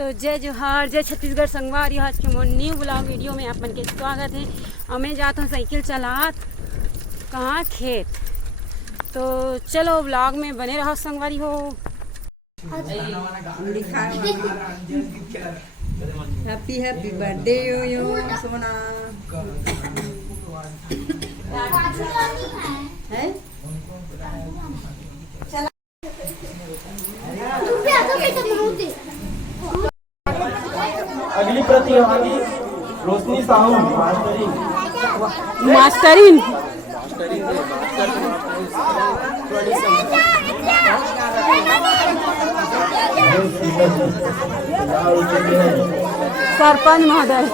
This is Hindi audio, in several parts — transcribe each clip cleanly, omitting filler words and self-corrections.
तो जय जोहार, जय छत्तीसगढ़ संगवारी। आज के मोर न्यू ब्लॉग वीडियो में अपन के स्वागत है। हमें जाता हूँ साइकिल चलात कहाँ खेत। तो चलो ब्लॉग में बने रहो संगवारी हो। हैप्पी हैप्पी बर्थडे यो सोना है। अगली प्रतिभागी रोशनी साहू मास्टरीन सरपंच महोदय।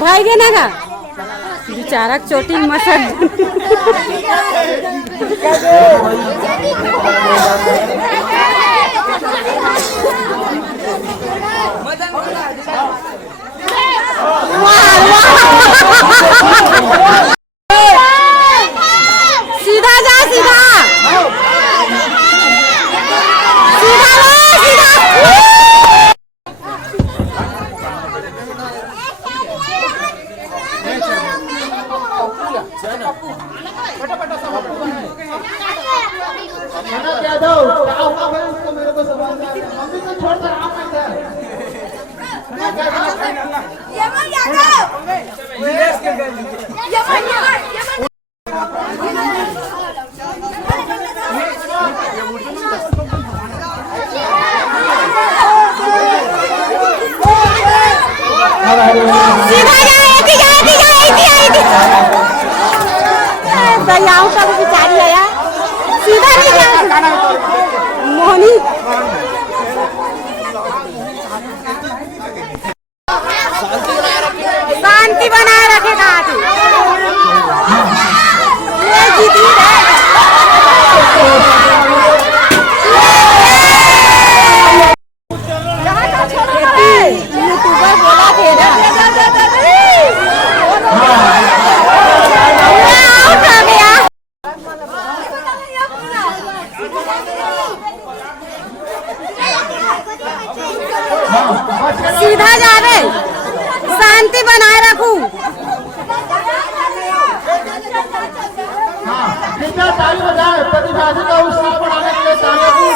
भाई के ना का बेचारा चोटी मसर सीधा जा सीधा दयाओं का बेचारी आया सीधा नहीं जा मोहनी। शांति बनाए रखेगा ये जीती है। यूट्यूबर बोला थे ना सीधा जावे, शांति बनाए रखूं।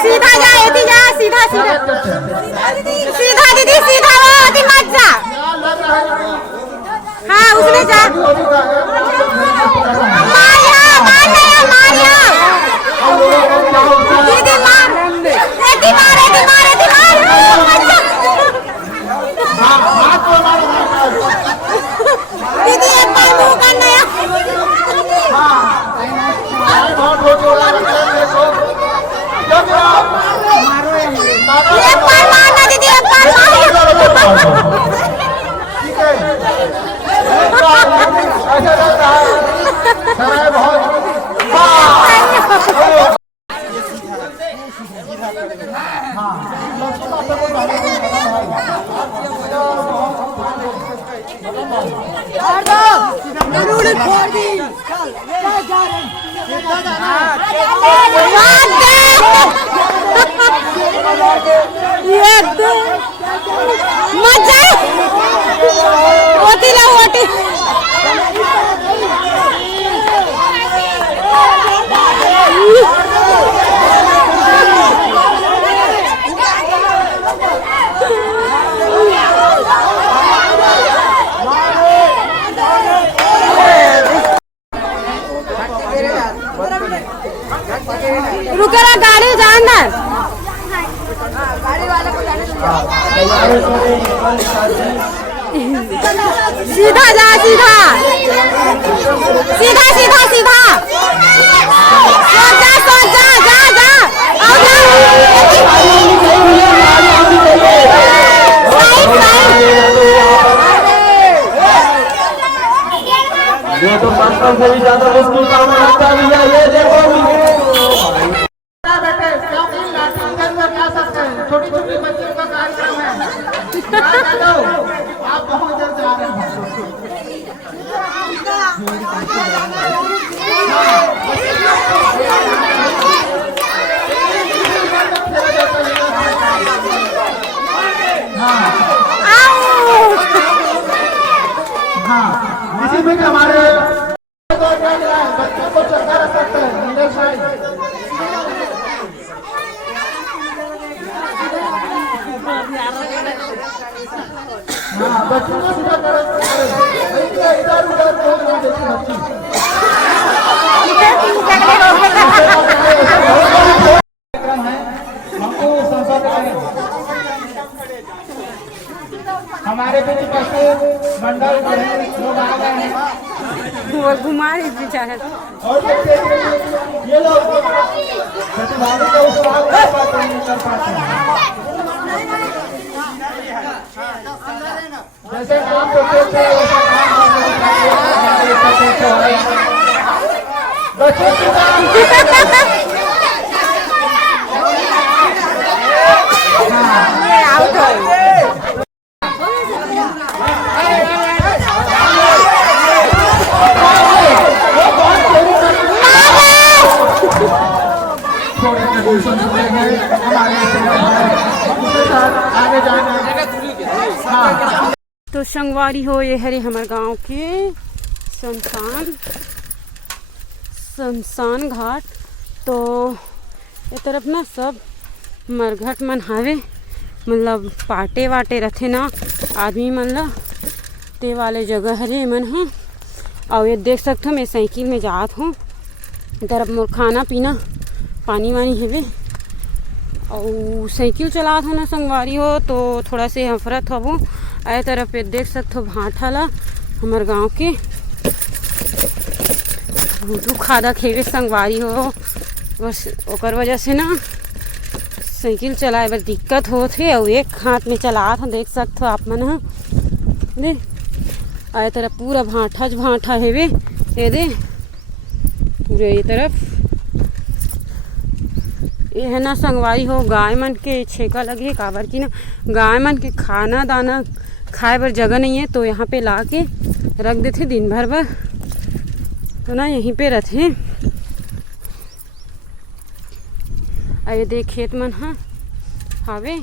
सीधा जा यदि जा सीधा सीधा सीधा दीदी सीधा वो मत जा। हाँ उसमें जा मारिया मारिया दीदी मार एती मार एती मार एती मार दीदी एक बार मुंह करना है। एक बार मारना दीदी एक बार मजा होती ना होती। रुकेरा गाड़ी जानना सीधा जा सीधा सीधा सीधा सीधा सोच जा जा जा आओ जा कम से भी ज्यादा मुश्किल काम लगता है भैया, ये देखो बेटे क्योंकि लाठी के अंदर क्या सकते हैं, छोटी छोटी बच्चियों का कार्यक्रम है। आप बहुत जल्द जा रहे हैं। हाँ, इसी में हमारे बच्चों को चलता रह सकते हैं। नीलेश भाई हाँ, बच्चों को सीधा कर इधर उधर बच्ची हमको संसद हमारे बीच पशु मंडल लोग आ गए हैं वो घुमा रही बेचारा। और ये लोग प्रतिभागी का उत्साह कर पाते हैं। जैसे काम करते थे वैसा तो संगवारी हो ये हरे हमारे गांव के शमशान घाट। तो ये तरफ ना सब मरघट मन हावे, मतलब पाटे वाटे रथे ना आदमी मन ला, ते वाले जगह हरे मन ह। और ये देख सकते हो मैं साइकिल में जात हूँ, तरफ मोर खाना पीना पानी वानी हेवे और साइकिल चलात हो ना संगवारी हो, तो थोड़ा से हफरत हबो। आए तरफ पे देख सकते हो भाटा ला हमार गांव के भूटू खादा खेवे संगवारी हो, बस ओकर वजह से ना साइकिल चलाए बर दिक्कत होथे। और एक हाथ में चलात हो, देख सकते हो आप मन ह दे। आए तरफ पूरा भाटा हेवे, ये दे पूरे ये तरफ ये है ना संगवारी हो। गाय मन के छेका लगे काबर की ना गाय मन के खाना दाना खाए बर जगह नहीं है, तो यहाँ पे ला के रख देते दिन भर बर, तो ना यहीं पे रहते। ये देख खेत मन हावे,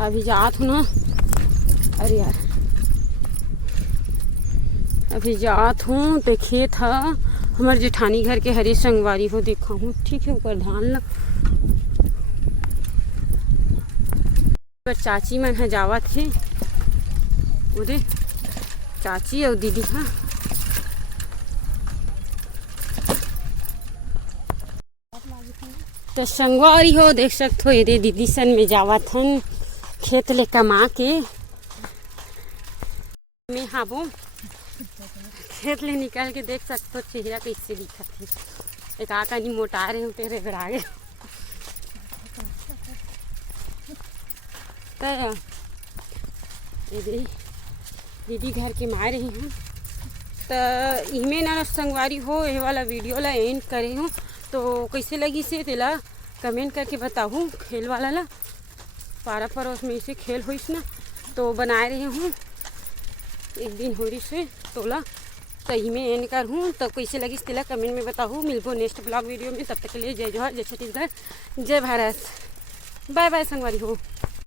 अभी जात हूँ ना, अरे यार अभी जात हूँ तो खेत है हमारे जेठानी घर के हरे संगवारी हो, देखा हूँ ठीक है ऊपर धान ला। चाची मन है जावत है, उधे चाची और दीदी हाँ। तो संगवारी हो देख सकते हो, ये दीदी सन में जावत हन खेत ले कमा के। मैं हाबो खेत ले निकल के देख सकते हो चेहरा कैसे दिखत है। एक आकानी मोटा रहे तेरे बरागे दीदी घर के मार रही हूँ। तो इमें ना संगवारी हो ये वाला वीडियो ला एंड करे हूँ, तो कैसे लगी से तेला कमेंट करके बताऊँ। खेल वाला ला पारा पड़ोस में इसे खेल हुई ना, तो बनाए रही हूँ एक दिन हो रही से तोला, तो इमें एंड कर हूँ। तो कैसे लगी तेला कमेंट में बताऊँ। मिलबो नेक्स्ट ब्लॉग वीडियो में, तब तक के लिए जय जोहर, जय छत्तीसगढ़, जय भारत, बाय बाय संगवारी हो।